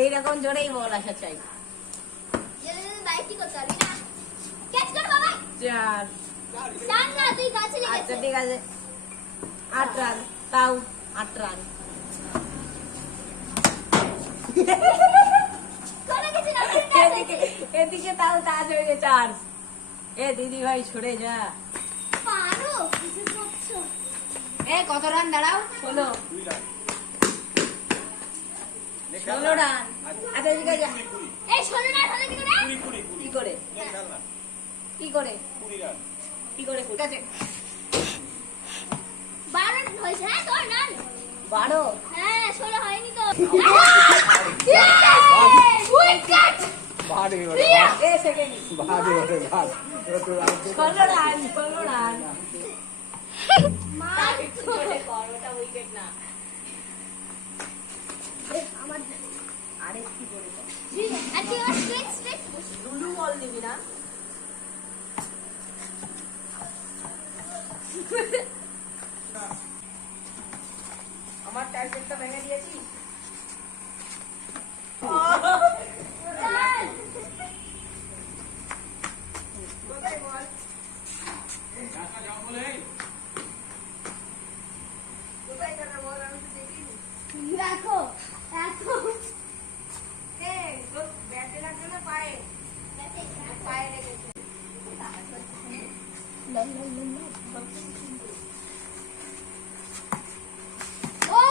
এইরকম জোরেই বল আসা চাই। চার। আচ্ছা ঠিক আছে, 8 রান, তাও 8 রান। এদিকে তাও তাজ হয়ে গেছে 4। এ দিদি ভাই সরে যা। এ কত রান দাঁড়াও? 16। 16 রান। আচ্ছা ঠিক আছে, এই 16 রান হলো কি করে কি করে কি করে ঠিক আছে 12 হয়েছে। হ্যাঁ তোর রান 12। হ্যাঁ 16 হয়নি তো। এ সেকেন্ড 16 রান 16 রান। ওটা উইকেট না। আমার আরে কি করে আজকে স্ট্রেট লুলু বল দিবি না? আমার টার্গেটটা ভেঙে দিয়েছি। রাখো রাখো ব্যাটে লাগবে না পায়ে? পায়ে লেগেছে। ও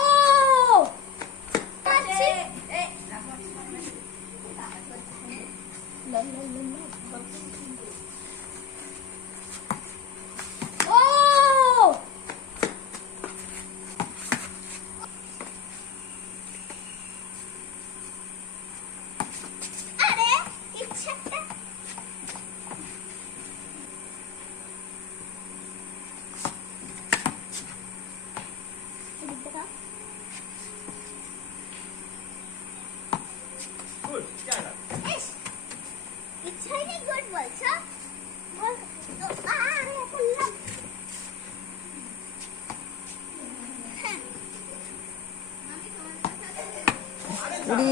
আরে ইচ্ছাটা ইচ্ছাই নেই গুড বলছো আরে করলাম উড়ি